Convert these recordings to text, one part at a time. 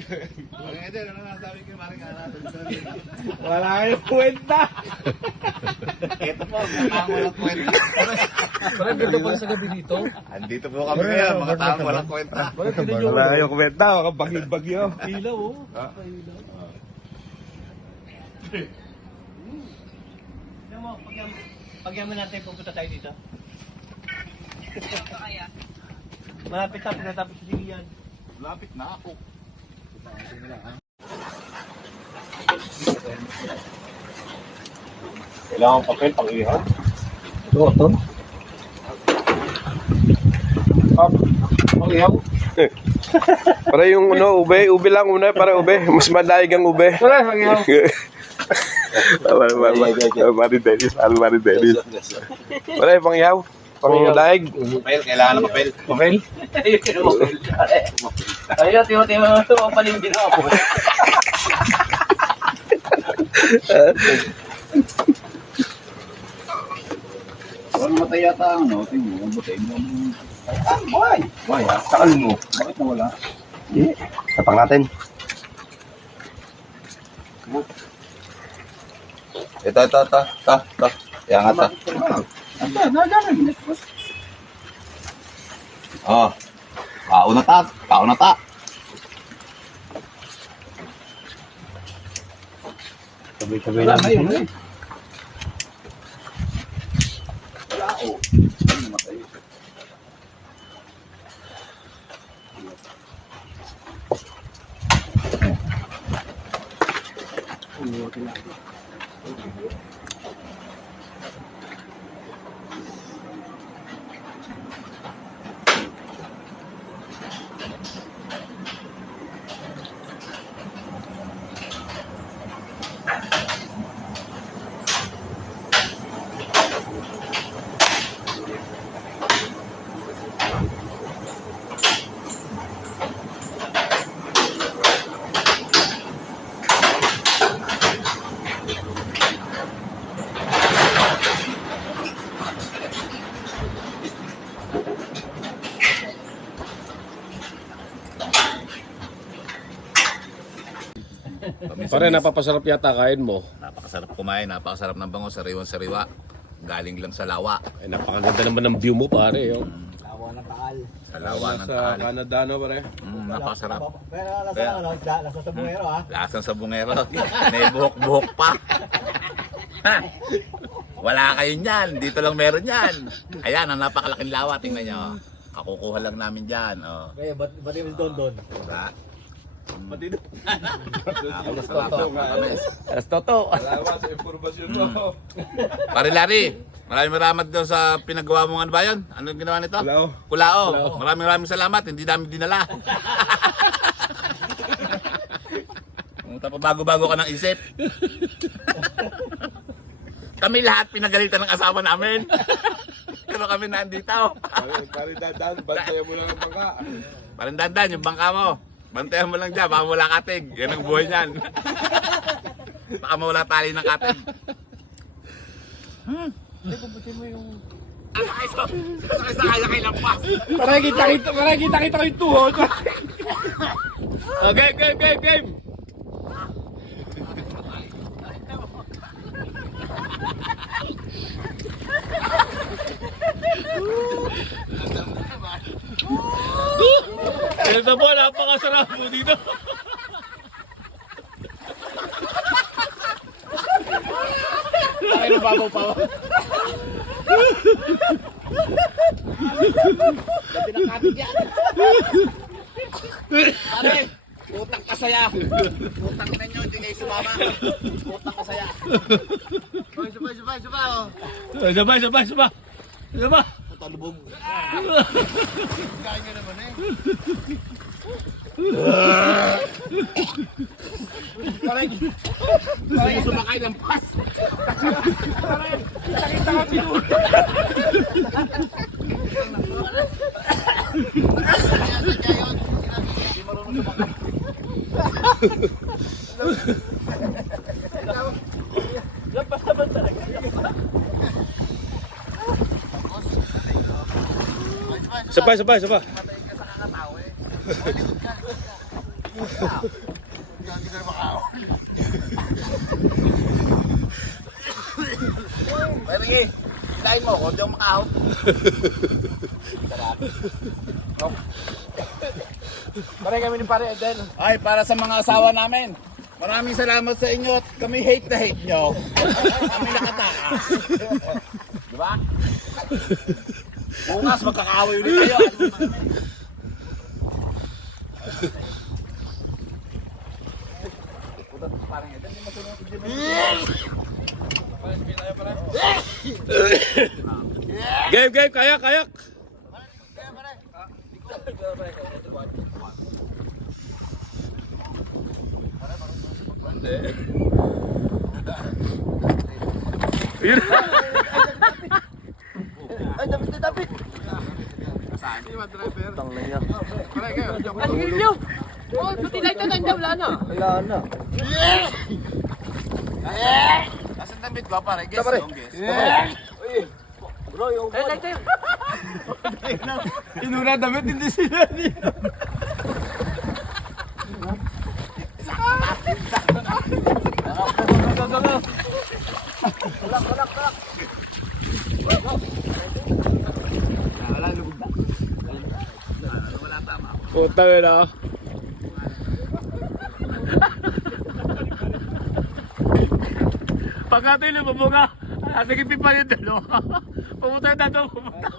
Ito, ano na sabi ko, maring aratag sa Wala kayong kwenta. Ito po, mga walang kwenta. Parang ganda pala sa gabi dito. Andito po kami ngayon, mga taong walang kwenta. Wala kayong kwenta. Bagyo-bagyo. Ilaw oh. Alam mo, pagyaman natin pupunta tayo dito. Malapit na, pinatapos sa Silian. Lapit na ako. Kailangan papel pang ihaw. Ito. Pang ihaw. Para yung ube lang una, para ube. Mas madaig ang ube. Wala, pang ihaw. Mari Dennis. Wala, pang ihaw. Pang daig. Papel, kailangan ng papel. Papel? Ayun, timo mo ito, ang paligid ako. Wala matay yata ang ano, tingin mo, butay mo. Buhay! Buhay ha? Sakal mo. Bakit nawala? Tapang natin. Ito. Kaya nga ta. Oh. Kauna ta. Sabay-sabay lang. Wala oh. Ano namatay? Pare, napapasarap yata kain mo. Napakasarap kumain, napakasarap ng bango, sariwa-sariwa. Galing lang sa lawa. Ay, napakaganda naman ng view mo, pare. Yo. Sa lawa ng Sa taal. Canada, no, pare? Napakasarap. Pero lasa sa bungero ha. Lasang sa bungero. May buhok-buhok pa. Wala kayo niyan. Dito lang meron yan. Ayan, ang napakalaking lawa. Tingnan nyo. Kakukuha lang namin dyan. Oh. Kaya, ba't yung don? Diba? Yes, Toto. Salamat sa impormasyon mo. Pare Larry, maraming daw sa pinagawa mong ano ba yun? Anong ginawa nito? Kulao. Maraming salamat. Hindi namin dinala. Tapos bago-bago ka ng isip. Kami lahat pinagalitan ng asawa namin. Pero kami nandito. Pare dandan, bantayan mo lang ang bangka. Parang dandan yung bangka mo. Bantayan mo lang dyan, baka wala katig. Yan ang buhay niyan. Baka mawala tali ng katig. Hindi, puputin mo yung... Sakay lampas. Para kita ko yung tuhod. Okay, game. Ito po, napakasarap po dito. Ay, nababaw pa ako. Pinakatig yan. Pare, utang kasaya. Utang na nyo, hindi kayo sumama. Utang kasaya. Oy, subay, oh. Sabay. Talubog. Kaya nyo naman eh. Pare, sumakay ng pas. Sakita ka pinuli. Hindi marunong sumakay. Lampas naman talaga. Sabay. Matayin ka sa kakatawa eh. Hindi ka na makahon. Pero sige, hilahin mo, huwag yung makahon. Sarap. Pare kami ni Pare Edel. Ay, para sa mga asawa namin, maraming salamat sa inyo at kami hate na hate nyo. Kami nakatakas. Diba? Bukas magkakaaway ulit kayo. Game, game, kayak, kayak. Yun. Ay, David. Ang hilyo! Oh, pati na ito nandiyan, wala na. Nasaan David ko, pare? Guess yung guess. Ay, na ito yun. Inuna damit, hindi sila niya. Puta yun ah. Pagka ito yung lumubog sige pipa yung dalawa. Pumunta na ito, pumunta.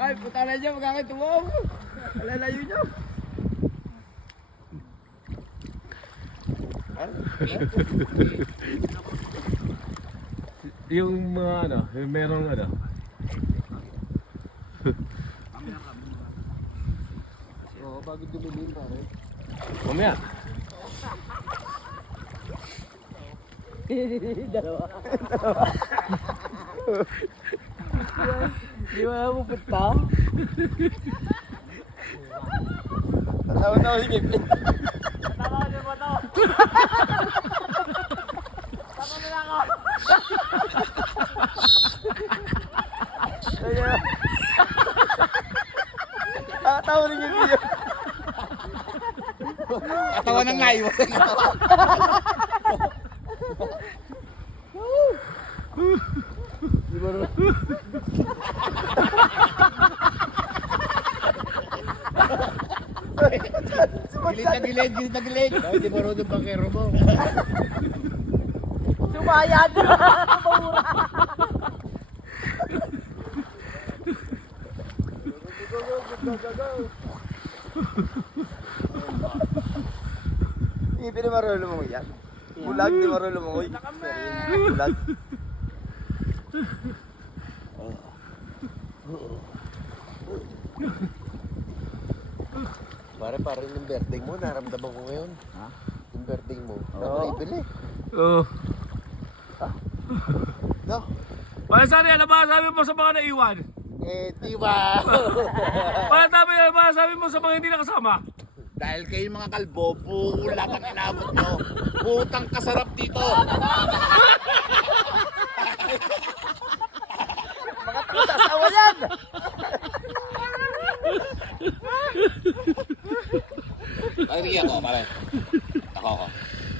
Ay, puta na dyan, magkakituwag. Alalayo nyo. Yung mga ano, yung merong ano. Oo, bago dumilim pare. Mamaya. Di ba mo punta? Tawa-tawa si Gipin. Tawa rin yung video. Katawa ng naiwas. Gilid na gilid. Ay, di ba rin yung bangkero mo? Sumayad! Hindi pa marunong lumangoy yan. Bulag, di marunong lumangoy. Bulag. Pare, parang yung birthday mo, naramdaman ko ngayon. Ha? Yung birthday mo, nakalibili. Oo. No? Sari, ano ba sabi mo sa mga naiwan? Eh, di ba? Ano ba sabi mo sa mga hindi nakasama? Dahil kayo mga kalbo, buulat ang inabot nyo. Putang kasarap dito. Sasawa yan! Pari ako, pare. Ako.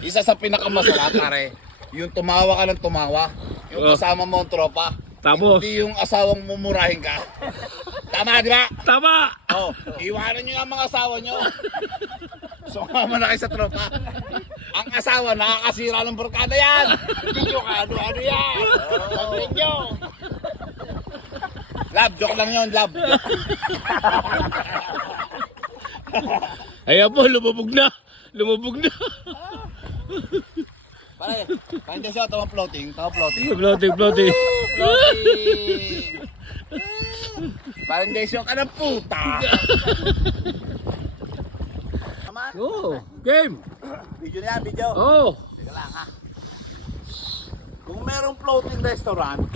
Isa sa pinakamasarap, pare, yung tumawa ka ng tumawa. Yung kasama mo ang tropa. Tapos? Hindi yung asawang mumurahin ka. Tama, di ba? Tama! Oh, iwanan nyo ang mga asawa nyo. Sumama na kayo sa tropa. Ang asawa, nakakasira ng barkada yan. Hindi nyo ano yan. Pagrin nyo. Lab, joke lang yun, lab. Ayan po, lumubog na. Lumubog na. Pare, hindi siya tawang floating. Floating. Floating. Parang hindi siya ka ng puta. Tama? Oh, game. Video na yan, video. Oh. Teka lang ha. Kung merong floating restaurant,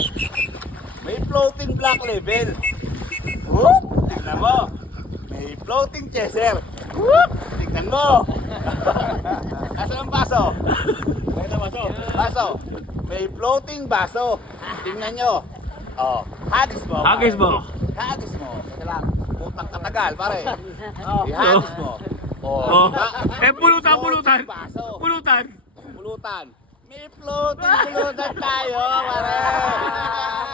may floating black label. Whoop! Tignan mo. May floating chaser. Whoop! Tignan mo. Asan ang baso? Baso. May floating baso. Tingnan nyo. Oh. Hagis mo. Hagis mo. Hagis mo. Teka lang. Putang katagal, pare. Ihagis mo. Oh. Eh, pulutan, pulutan. Baso. Pulutan. Pulutan. May pulutan tayo, pare.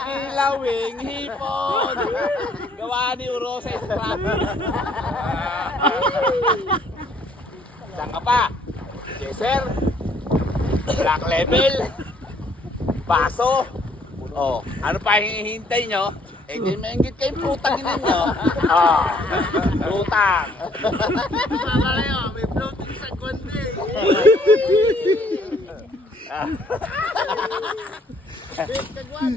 Kilawing hipon. Gawa ni Uro sa scrap. Saan ka pa? Chaser. Black level. Baso. Oh, ano pa hinihintay nyo? Eh, di maingit kayong putang ina nyo. Ah, putang. May floating sa konti. Kagwan,